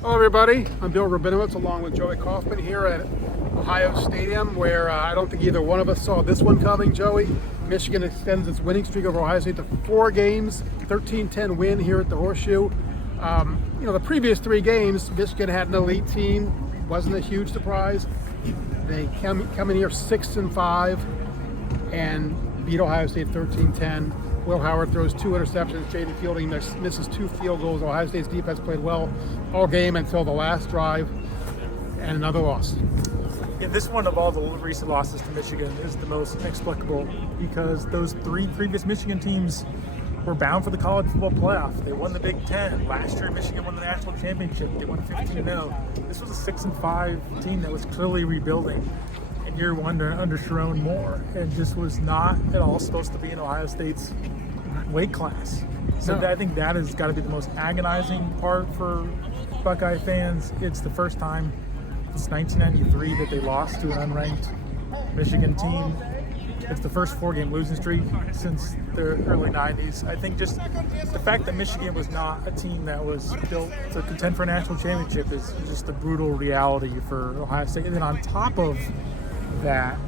Hello everybody, I'm Bill Rabinowitz along with Joey Kaufman here at Ohio Stadium, where I don't think either one of us saw this one coming, Joey. Michigan extends its winning streak over Ohio State to 4 games, 13-10 win here at the Horseshoe. The previous 3 games, Michigan had an elite team, wasn't a huge surprise. They come in here 6-5 and beat Ohio State 13-10. Will Howard throws 2 interceptions. Jaden Fielding misses 2 field goals. Ohio State's defense played well all game until the last drive, and another loss. Yeah, this one of all the recent losses to Michigan is the most inexplicable because those 3 previous Michigan teams were bound for the college football playoff. They won the Big Ten. Last year, Michigan won the national championship. They won 15-0. This was a 6-5 team that was clearly rebuilding in year 1 under Sharon Moore, and just was not at all supposed to be in Ohio State's weight class. So I think that has got to be the most agonizing part for Buckeye fans. It's the first time since 1993 that they lost to an unranked Michigan team. It's the first 4-game losing streak since the early 90s. I think just the fact that Michigan was not a team that was built to contend for a national championship is just a brutal reality for Ohio State. And then on top of that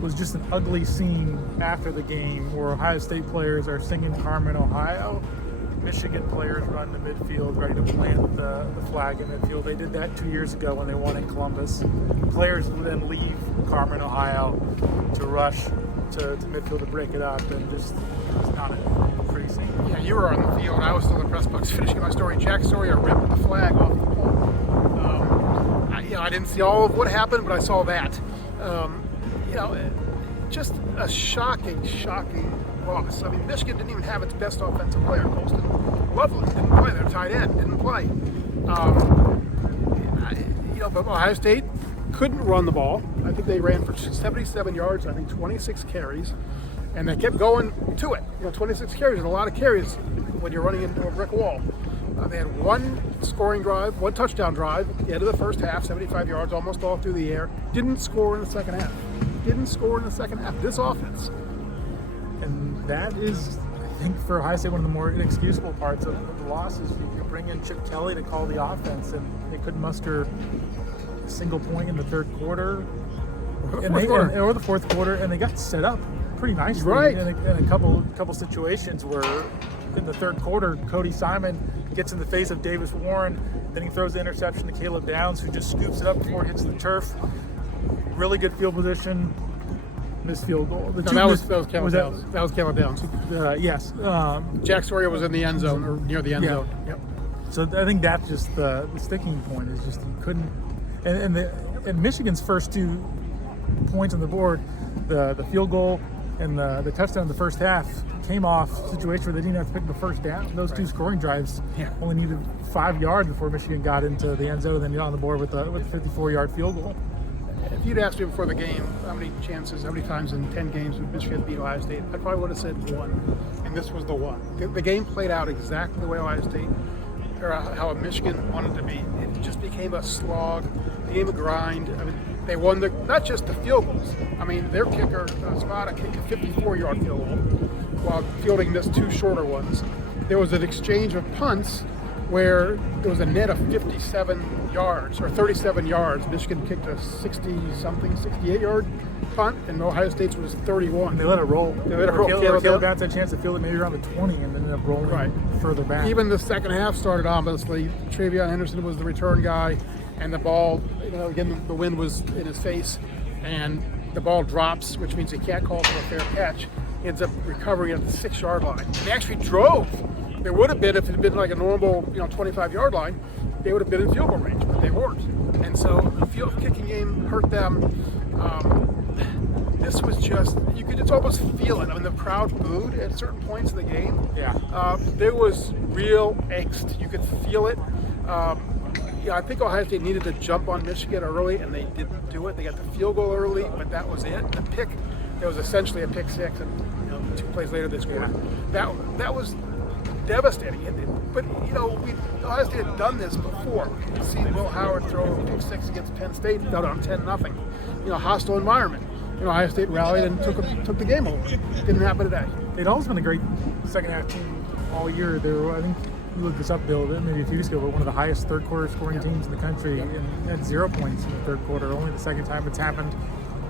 was just an ugly scene after the game where Ohio State players are singing Carmen, Ohio. Michigan players run to midfield ready to plant the flag in midfield. They did that 2 years ago when they won in Columbus. Players would then leave Carmen, Ohio to rush to midfield to break it up, and just it's not a pretty scene. Yeah, you were on the field. I was still in the press box finishing my story. Jack Sawyer ripped the flag off the pole. I didn't see all of what happened, but I saw that. Just a shocking loss. I mean, Michigan didn't even have its best offensive player, Colston. Lovely didn't play. Their tight end didn't play. But Ohio State couldn't run the ball. I think they ran for 77 yards. I think 26 carries, and they kept going to it. 26 carries is a lot of carries when you're running into a brick wall. They had 1 scoring drive, 1 touchdown drive at the end of the first half, 75 yards, almost all through the air. Didn't score in the second half. This offense. And that is, I think, for Ohio State, one of the more inexcusable parts of the losses. You bring in Chip Kelly to call the offense, and they couldn't muster a single point in the third quarter. Or the fourth quarter, and they got set up pretty nicely in a couple situations where in the third quarter, Cody Simon gets in the face of Davis Warren, then he throws the interception to Caleb Downs, who just scoops it up before it hits the turf. Really good field position. Missed field goal. That was Caleb Downs. That was Caleb Downs. Yes. Jack Sawyer was in the end zone, or near the end zone. Yep. So I think that's just the sticking point is just you couldn't. And Michigan's first 2 points on the board, the field goal and the touchdown in the first half, came off a situation where they didn't have to pick the first down. Those 2 scoring drives only needed 5 yards before Michigan got into the end zone, and then got on the board with a 54-yard field goal. If you'd asked me before the game how many times in 10 games would Michigan beat Ohio State, I probably would have said 1, and this was the one. The game played out exactly the way Ohio State, or how Michigan wanted to be. It just became a slog, became a grind. I mean, they won not just the field goals. I mean, their kicker, Spada, kicked a 54-yard field goal, while Fielding missed 2 shorter ones. There was an exchange of punts where there was a net of 57 yards, or 37 yards. Michigan kicked a 68-yard punt, and Ohio State's was 31. They let it roll. Caleb Downs had a chance to field it maybe around the 20 and ended up rolling further back. Even the second half started ominously. Travion Henderson was the return guy, and the ball, again, the wind was in his face, and the ball drops, which means he can't call for a fair catch. He ends up recovering at the 6-yard line. And they actually drove. There would have been, if it had been like a normal, 25-yard line, they would have been in field goal range, but they weren't. And so the field kicking game hurt them. This was just, you could just almost feel it. I mean, the crowd booed at certain points of the game. Yeah. There was real angst. You could feel it. I think Ohio State needed to jump on Michigan early, and they didn't do it. They got the field goal early, but that was it. The pick, it was essentially a pick 6, and 2 plays later they scored. That was devastating. But Ohio State had done this before. We've seen Will Howard throw a pick 6 against Penn State, got on 10-0. Hostile environment. Ohio State rallied and took the game over. Didn't happen today. They'd always been a great second half team all year. They were, I think, you looked this up, Bill, maybe a few weeks ago, but one of the highest third quarter scoring teams in the country and at 0 points in the third quarter. Only the second time it's happened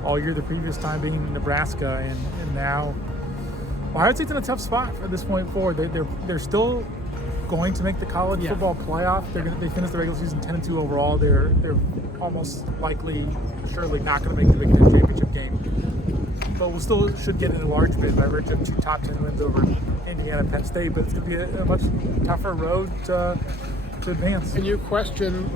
all year, the previous time being Nebraska, and now, well, I would say it's in a tough spot at this point forward. They're still going to make the college football playoff. They finished the regular season 10-2 overall. They're almost likely, surely not going to make the Big Ten championship game, but we'll still should get in a large bid by virtue of 2 top 10 wins over Indiana and Penn State. But it's going to be a much tougher road to advance. And you question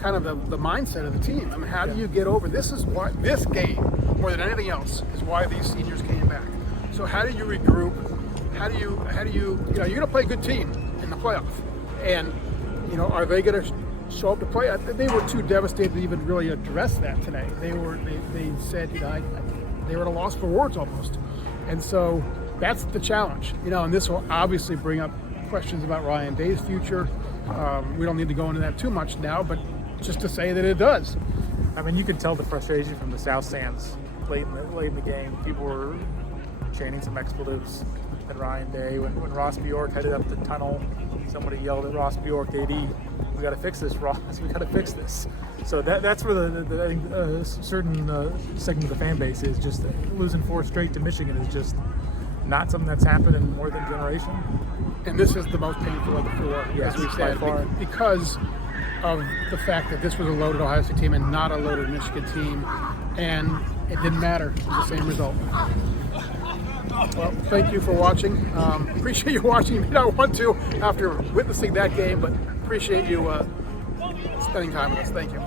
kind of the mindset of the team. I mean, how do you get over this? Is why this game, more than anything else, is why these seniors came back. So how do you regroup? How do you you're going to play a good team in the playoff, and are they going to show up to play? They were too devastated to even really address that today. They said they were at a loss for words almost, and so that's the challenge. And this will obviously bring up questions about Ryan Day's future. We don't need to go into that too much now, but just to say that it does. I mean, you could tell the frustration from the South stands late in the game. People were chanting some expletives at Ryan Day. When Ross Bjork headed up the tunnel, somebody yelled at Ross Bjork, AD, "We got to fix this, Ross. We got to fix this." So that's where I think a certain segment of the fan base is just losing 4 straight to Michigan is just not something that's happened in more than a generation. And this is the most painful of the 4, yes, as we said, by far, because of the fact that this was a loaded Ohio State team and not a loaded Michigan team, and it didn't matter. It was the same result. Well, thank you for watching. Appreciate you watching. You may not want to after witnessing that game, but appreciate you spending time with us. Thank you.